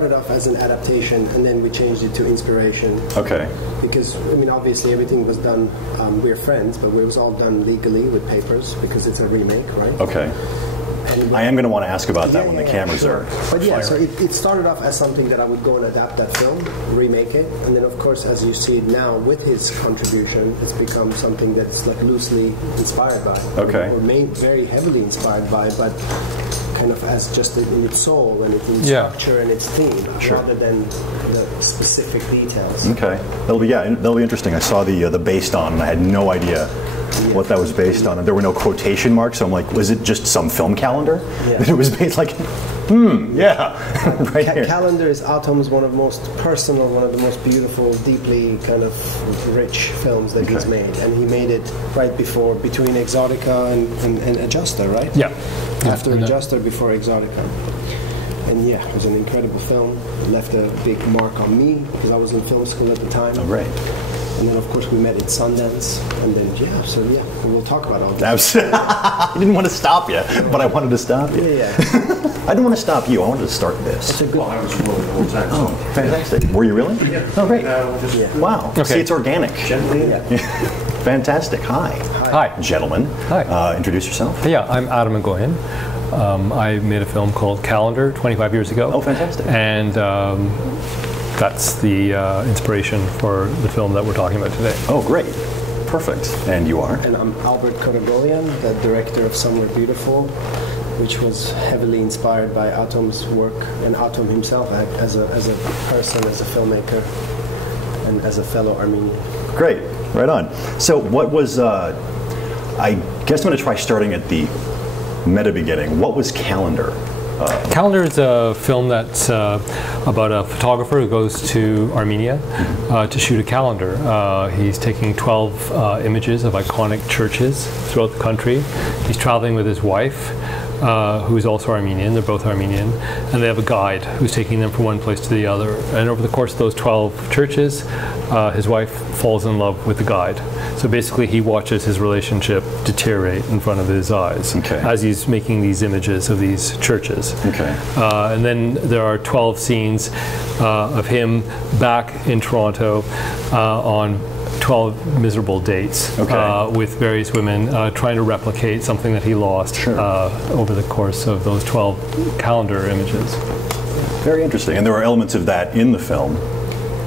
started off as an adaptation, and then we changed it to inspiration. Okay. Because, I mean, obviously everything was done, we're friends, but it was all done legally with papers, because it's a remake, right? Okay. And I am going to want to ask about that when the cameras sure. are But yeah, firing. so it started off as something that I would go and adapt that film, remake it, and then of course, as you see it now, with his contribution, it's become something that's like loosely inspired by. Okay. Or made very heavily inspired by, but kind of as just in its soul and its structure and its theme, rather than the specific details. Okay. That'll be interesting. I saw the based on, and I had no idea what that was based on, and there were no quotation marks, so I'm like, was it just some film calendar? Yeah. It was based like, right here. Calendar is Atom's one of the most personal, one of the most beautiful, deeply kind of rich films that he's made, and he made it right between Exotica and Adjuster, right? Yeah. After Adjuster, before Exotica. And yeah, it was an incredible film. It left a big mark on me, because I was in film school at the time. Oh, right. And then, of course, we met at Sundance, and then, we'll talk about all this. I didn't want to stop you, but I wanted to stop you. Yeah. I didn't want to stop you. I wanted to start this. It's a good I was rolling the whole time. Oh, fantastic. Were you really? Yeah. Oh, great. Wow. Okay. See, it's organic. Fantastic. Hi. Hi. Gentlemen. Hi. Introduce yourself. Yeah, I'm Atom Egoyan. I made a film called Calendar 25 years ago. Oh, fantastic. And that's the inspiration for the film that we're talking about today. Oh, great. Perfect. And you are? And I'm Albert Kodagolian, the director of Somewhere Beautiful, which was heavily inspired by Atom's work and Atom himself as a person, as a filmmaker, and as a fellow Armenian. Great. Right on. So what was, I guess I'm going to try starting at the meta beginning. What was Calendar? Calendar is a film that's about a photographer who goes to Armenia to shoot a calendar. He's taking 12 images of iconic churches throughout the country. He's traveling with his wife, who is also Armenian. They're both Armenian. And they have a guide who's taking them from one place to the other. And over the course of those 12 churches, his wife falls in love with the guide. So basically he watches his relationship deteriorate in front of his eyes as he's making these images of these churches. And then there are 12 scenes of him back in Toronto on 12 miserable dates with various women trying to replicate something that he lost over the course of those 12 calendar images. Very interesting. And there are elements of that in the film.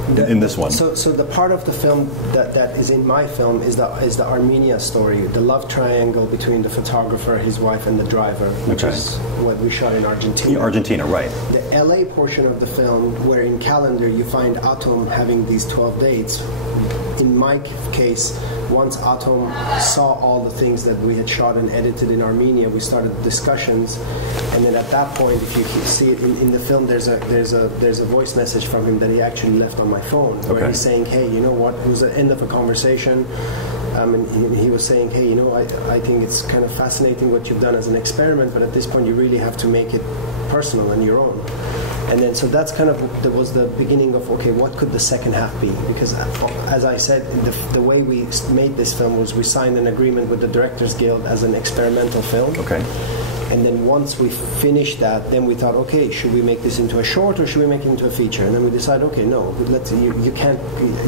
In this one. So the part of the film that is in my film is the Armenia story, the love triangle between the photographer, his wife, and the driver, which is what we shot in Argentina. Argentina, right. The LA portion of the film, where in Calendar you find Atom having these 12 dates. In my case, once Atom saw all the things that we had shot and edited in Armenia, we started discussions, and then at that point, if you see it in the film, there's a voice message from him that he actually left on my phone, where he's saying, "Hey, you know what?" It was the end of a conversation, and he was saying, "Hey, you know, I think it's kind of fascinating what you've done as an experiment, but at this point, you really have to make it personal and your own." And then, so that's kind of, that was the beginning of, okay, what could the second half be? Because, as I said, the way we made this film was we signed an agreement with the Directors Guild as an experimental film. And then once we finished that, then we thought, okay, should we make this into a short or should we make it into a feature? And then we decided, okay, no, you can't,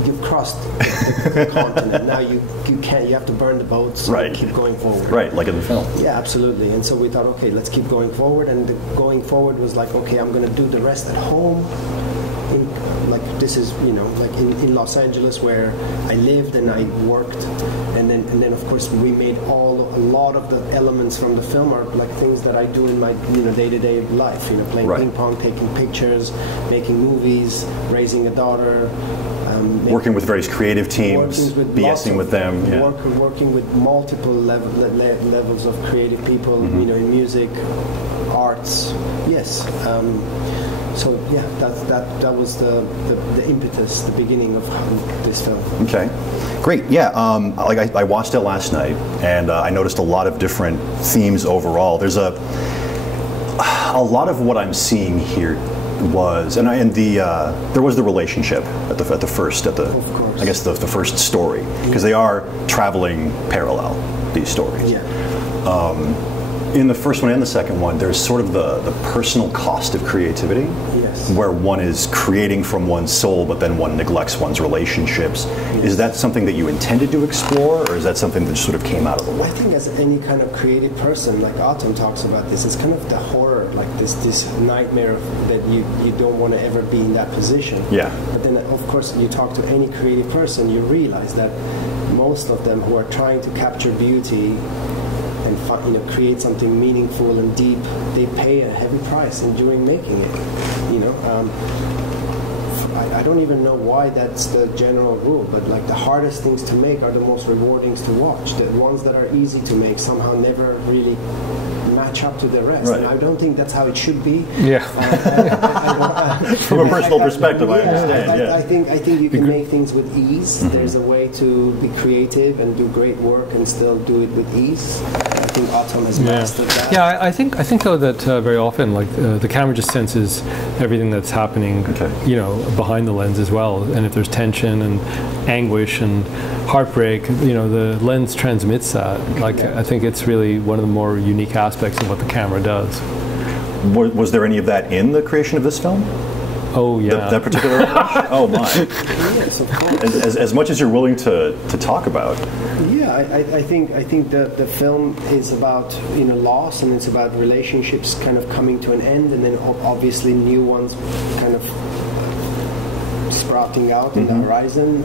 you've crossed the continent. Now you can't, you have to burn the boats and keep going forward. Right, like in the film. Yeah, absolutely. And so we thought, okay, let's keep going forward. And the going forward was like, okay, I'm going to do the rest at home. This is, you know, like in Los Angeles where I lived and I worked, and then of course we made a lot of the elements from the film are like things that I do in my, you know, day-to-day life, you know, playing ping pong, taking pictures, making movies, raising a daughter, working with various creative teams, BSing with them, working with multiple levels of creative people, you know, in music, arts, yes. So yeah, that was the impetus, the beginning of this film. Okay, great. Yeah, I watched it last night, and I noticed a lot of different themes overall. There's a lot of what I'm seeing here was, there was the relationship at the first, I guess the first story, because they are traveling parallel, these stories. Yeah. In the first one and the second one, there's sort of the personal cost of creativity. Yes. Where one is creating from one's soul, but then one neglects one's relationships. Yes. Is that something that you intended to explore, or is that something that just sort of came out of the way? I think as any kind of creative person, like Atom talks about this, it's kind of the horror, like this nightmare that you don't want to ever be in that position. Yeah. But then, of course, you talk to any creative person, you realize that most of them who are trying to capture beauty and create something meaningful and deep, they pay a heavy price during making it. I don't even know why that's the general rule, but like the hardest things to make are the most rewarding to watch. The ones that are easy to make somehow never really match up to the rest. Right. And I don't think that's how it should be. Yeah. From a personal perspective, I understand. I think you can make things with ease. Mm-hmm. There's a way to be creative and do great work and still do it with ease. I think Atom has mastered that. Yeah, I think though that very often, like the camera just senses everything that's happening, behind the lens as well. And if there's tension and anguish and heartbreak, the lens transmits that. Like I think it's really one of the more unique aspects of what the camera does. Was there any of that in the creation of this film? Oh yeah, that particular approach? Oh my! Yes, of course. As much as you're willing to talk about. Yeah, I think the film is about loss, and it's about relationships kind of coming to an end, and then obviously new ones kind of sprouting out in the horizon.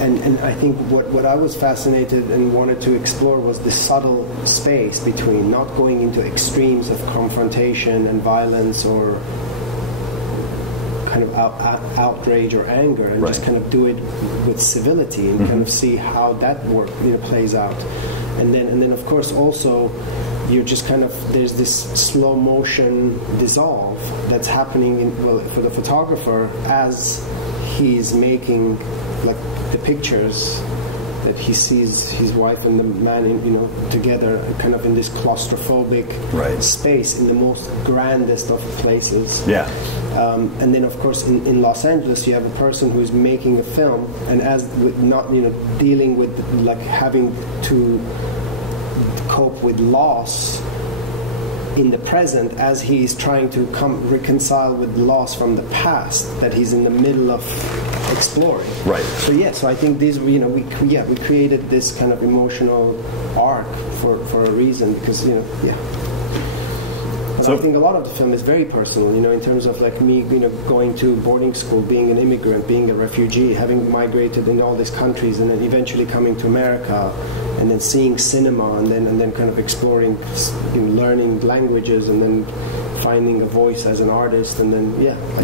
And I think what I was fascinated and wanted to explore was the subtle space between not going into extremes of confrontation and violence or kind of outrage or anger, and just kind of do it with civility and kind of see how that work plays out. And then of course also you're just kind of, there's this slow motion dissolve that's happening for the photographer as he's making like the pictures that he sees his wife and the man together kind of in this claustrophobic space in the most grandest of places. Yeah. And then of course in Los Angeles you have a person who is making a film, and as with not dealing with like having to cope with loss in the present as he's trying to reconcile with loss from the past that he's in the middle of exploring. Right. So I think these we created this kind of emotional arc for a reason, because So I think a lot of the film is very personal, in terms of like me, going to boarding school, being an immigrant, being a refugee, having migrated in all these countries, and then eventually coming to America, and then seeing cinema, and then kind of exploring, learning languages, and then finding a voice as an artist, and then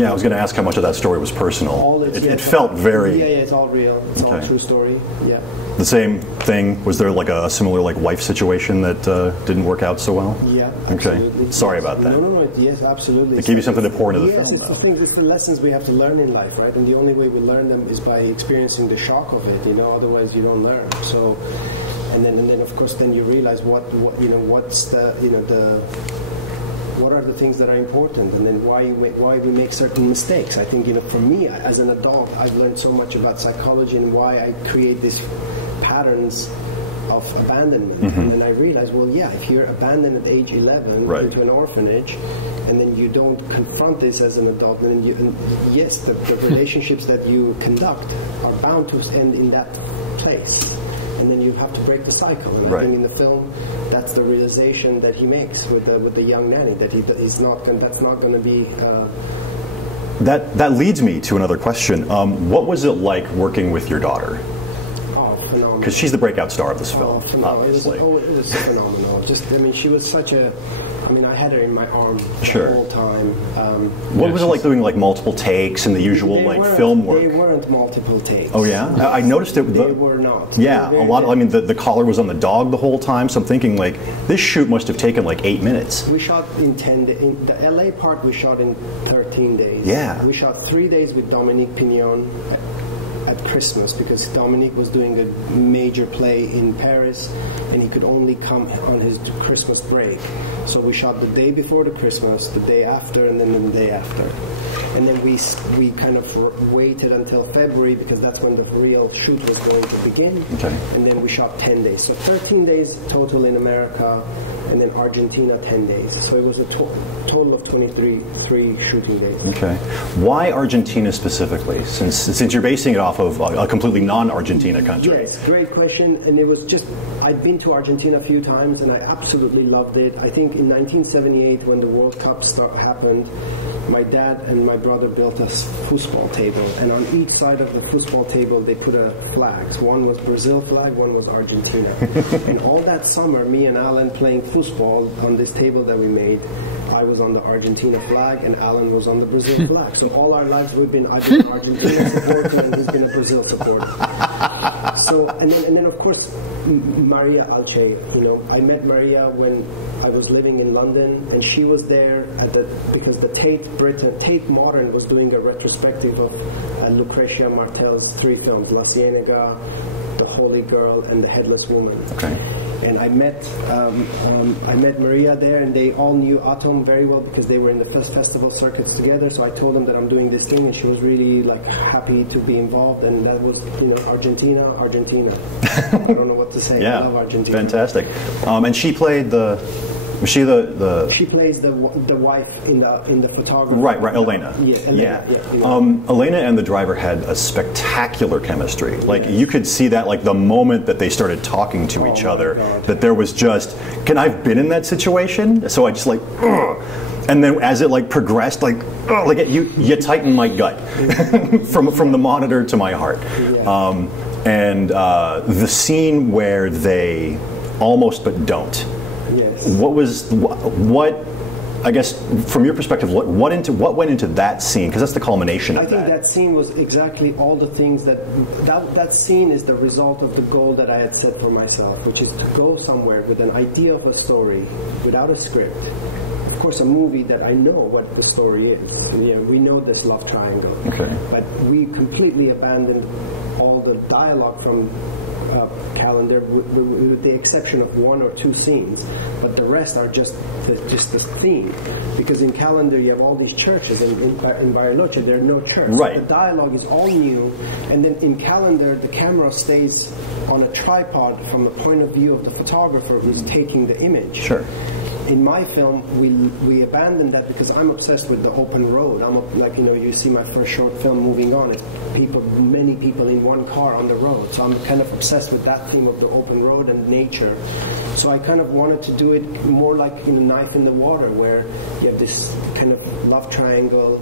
I was going to ask how much of that story was personal. It felt very. It's all real. It's all true story. Yeah. The same thing. Was there like a similar like wife situation that didn't work out so well? Yeah. Okay. Absolutely. Sorry about that. No. Yes, absolutely. It gave you something to pour into the film. Yes, it's the lessons we have to learn in life, right? And the only way we learn them is by experiencing the shock of it. Otherwise you don't learn. So, and then of course then you realize what are the things that are important, and then why we make certain mistakes. I think for me as an adult, I've learned so much about psychology and why I create these patterns of abandonment. And then I realized, if you're abandoned at age 11 into an orphanage, and then you don't confront this as an adult, then the relationships that you conduct are bound to end in that place. And then you have to break the cycle. And I think in the film, that's the realization that he makes with the young nanny, that that's not going to be. That leads me to another question. What was it like working with your daughter? Oh, phenomenal! Because she's the breakout star of this film, obviously. It was phenomenal. She was such a. I had her in my arms the whole time. What was it like doing like multiple takes and the usual film work? They weren't multiple takes. Oh yeah, I noticed it. They were not. Yeah, a lot. The collar was on the dog the whole time, so I'm thinking like this shoot must have taken like 8 minutes. We shot in 10 days. In the LA part, we shot in 13 days. Yeah. We shot 3 days with Dominique Pinon at Christmas, because Dominique was doing a major play in Paris and he could only come on his Christmas break. So we shot the day before the Christmas, the day after, and then the day after. And then we kind of waited until February because that's when the real shoot was going to begin. Okay. And then we shot 10 days. So 13 days total in America, and then Argentina 10 days. So it was a total of 23 shooting days. Okay. Why Argentina specifically? Since you're basing it off of a completely non-Argentina country. Yes, great question. And it was just, I'd been to Argentina a few times and I absolutely loved it. I think in 1978 when the World Cup happened, my dad and my brother built a foosball table, and on each side of the foosball table they put a flags. One was Brazil flag, one was Argentina. And all that summer, me and Alan playing foosball on this table that we made, I was on the Argentina flag and Alan was on the Brazil flag. So all our lives I've been an Argentina supporter and he's been a Brazil supporter. So and then of course Maria Alche, you know, I met Maria when I was living in London, and she was there because the Tate Modern was doing a retrospective of Lucrecia Martel's 3 films, La Ciénaga, The Holy Girl, and The Headless Woman. Okay. And I met Maria there, and they all knew Atom very well because they were in the festival circuits together. So I told them that I'm doing this thing, and she was really like happy to be involved. And that was, you know, Argentina. I don't know what to say. Yeah, I love Argentina. Fantastic. And she played Was she the? She plays the wife in the photography. Right, Elena. Yeah, Elena. Yeah. Elena and the driver had a spectacular chemistry. Like you could see that, like the moment that they started talking to each other, that there was just. I've been in that situation, so I just like. Ugh. And then as it like progressed, like you tightened my gut from the monitor to my heart. Yeah. And the scene where they almost but don't. Yes. What I guess from your perspective, what went into that scene? Because that's the culmination of that. I think that scene was exactly all the things that scene is the result of the goal that I had set for myself, which is to go somewhere with an idea of a story without a script. Of course, a movie that I know what the story is. And, you know, we know this love triangle. Okay. But we completely abandoned all the dialogue from Calendar, with the exception of 1 or 2 scenes, but the rest are just this theme. Because in Calendar you have all these churches, and in Bariloche there are no churches. Right. The dialogue is all new, and then in Calendar the camera stays on a tripod from the point of view of the photographer who's taking the image. Sure. In my film, we abandoned that because I'm obsessed with the open road. Like, you know, you see my first short film, Moving On, it's many people in one car on the road. So I'm kind of obsessed with that theme of the open road and nature. So I kind of wanted to do it more like in A Knife in the Water, where you have this kind of love triangle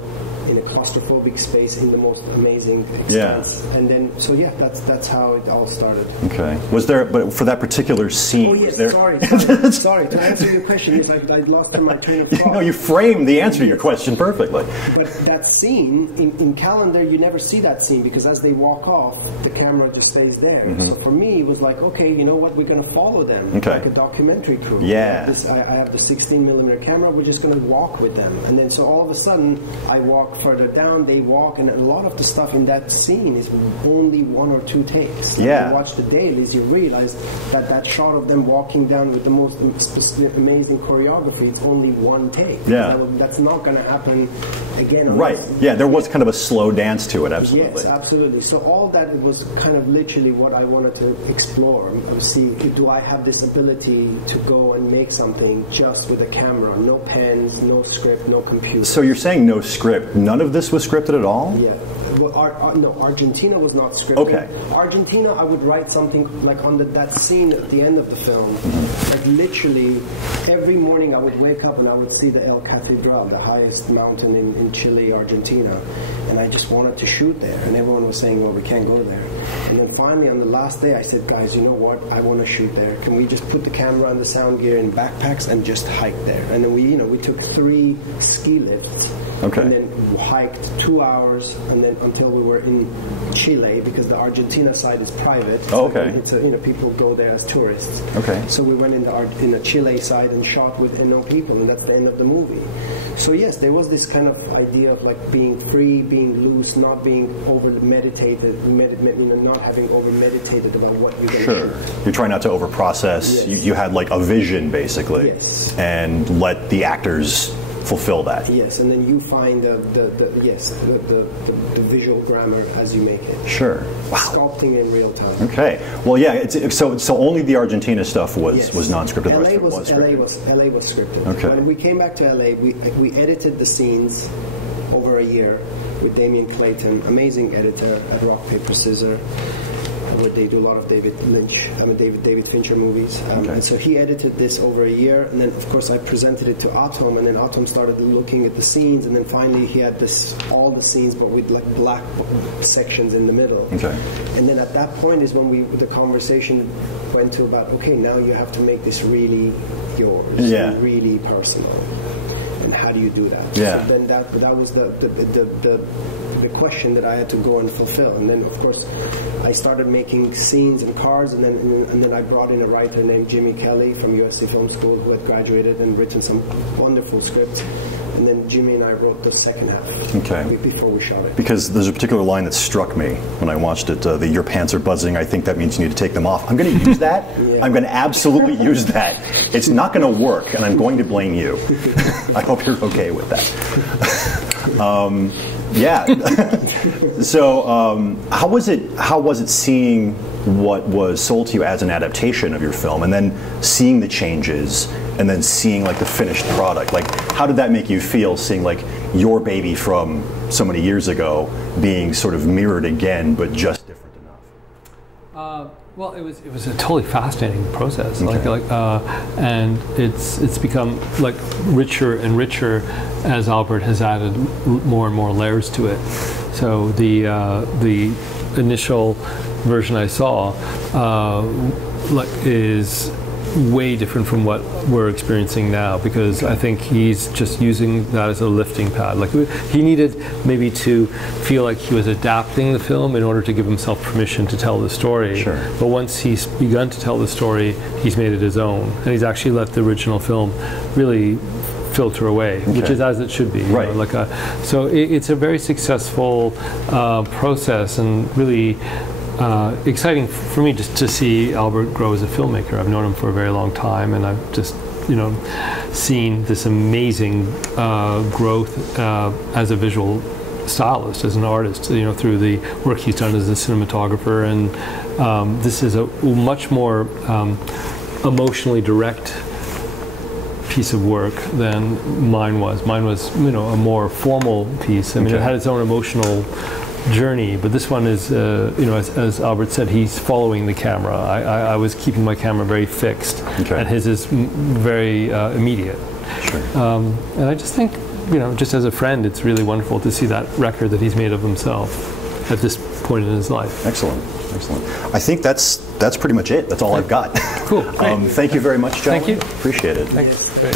in a claustrophobic space in the most amazing expanse. Yeah. And then, so yeah, that's how it all started. Okay. Was there, but for that particular scene? Oh yes, sorry. To answer your question, yes, I lost my train of thought. No, you framed the answer to your question perfectly. But that scene, in Calendar, you never see that scene because as they walk off, the camera just stays there. Mm-hmm. So for me, it was like, okay, you know what, we're going to follow them. Okay. Like a documentary crew. Yeah. I have the 16mm camera, we're just going to walk with them. And then so all of a sudden, I walk further down, they walk, and a lot of the stuff in that scene is only 1 or 2 takes. Yeah. When you watch the dailies, you realize that shot of them walking down with the most amazing choreography, it's only 1 take. Yeah. That's not going to happen again. Right. Yeah, there was kind of a slow dance to it, absolutely. Yes, absolutely. So all that was kind of literally what I wanted to explore. See, do I have this ability to go and make something just with a camera? No pens, no script, no computer. So you're saying no script. None of this was scripted at all? Yeah. Well, no, Argentina was not scripted. Okay. Argentina, I would write something like on that scene at the end of the film. Mm-hmm. Like literally, every morning I would wake up and I would see the El Catedral, the highest mountain in Chile, Argentina, and I just wanted to shoot there. And everyone was saying, well, we can't go there. And then finally, on the last day, I said, guys, you know what? I want to shoot there. Can we just put the camera and the sound gear in backpacks and just hike there? And then we took 3 ski lifts. Okay. And then hiked 2 hours, and then until we were in Chile, because the Argentina side is private. Oh, okay. It's people go there as tourists. Okay. So we went in the Chile side and shot with no people, and that's the end of the movie. So yes, there was this kind of idea of like being free, being loose, not being over meditated, not having over meditated about what you're going to shoot. You're trying not to over process. Yes. You had like a vision basically. Yes. And let the actors fulfill that. Yes, and then you find the visual grammar as you make it. Sure. Wow. Sculpting in real time. Okay. Well, yeah. So only the Argentina stuff was non-scripted. LA was scripted. Okay. When we came back to LA, we edited the scenes over a year with Damian Clayton, amazing editor at Rock Paper Scissors, where they do a lot of David Fincher movies. And so he edited this over a year, and then of course I presented it to Atom, and then Atom started looking at the scenes, and then finally he had all the scenes but with like black sections in the middle. Okay. And then at that point is when the conversation went to about, okay, now you have to make this really yours, and really personal. And how do you do that? Yeah. So then that was the question that I had to go and fulfill. And then of course I started making scenes and cards, and then I brought in a writer named Jimmy Kelly from USC Film School, who had graduated and written some wonderful scripts. And then Jimmy and I wrote the second half before we shot it. Because there's a particular line that struck me when I watched it, your pants are buzzing, I think that means you need to take them off. I'm going to use that. Yeah. I'm going to absolutely use that. It's not going to work, and I'm going to blame you. I hope you're okay with that. Yeah. So how was it seeing what was sold to you as an adaptation of your film, and then seeing the changes, and then seeing like the finished product? Like, how did that make you feel, seeing like your baby from so many years ago being sort of mirrored again, but just different enough? Well, it was a totally fascinating process, and it's become like richer and richer as Albert has added more and more layers to it. So the initial version I saw is way different from what we're experiencing now, because I think he's just using that as a lifting pad. Like, he needed maybe to feel like he was adapting the film in order to give himself permission to tell the story. Sure. But once he's begun to tell the story, he's made it his own, and he's actually let the original film really filter away, which is as it should be. Right. So it's a very successful process, and really exciting for me just to see Albert grow as a filmmaker. I've known him for a very long time, and I've just seen this amazing growth as a visual stylist, as an artist, through the work he's done as a cinematographer. And this is a much more emotionally direct piece of work than mine was. Mine was, a more formal piece. I mean, it had its own emotional journey, but this one is, as Albert said, he's following the camera. I was keeping my camera very fixed, and his is very immediate. Sure. And I just think, just as a friend, it's really wonderful to see that record that he's made of himself at this point in his life. Excellent, excellent. I think that's pretty much it. That's all I've got. Cool. Thank you very much, gentlemen. Thank you. Appreciate it. Thanks.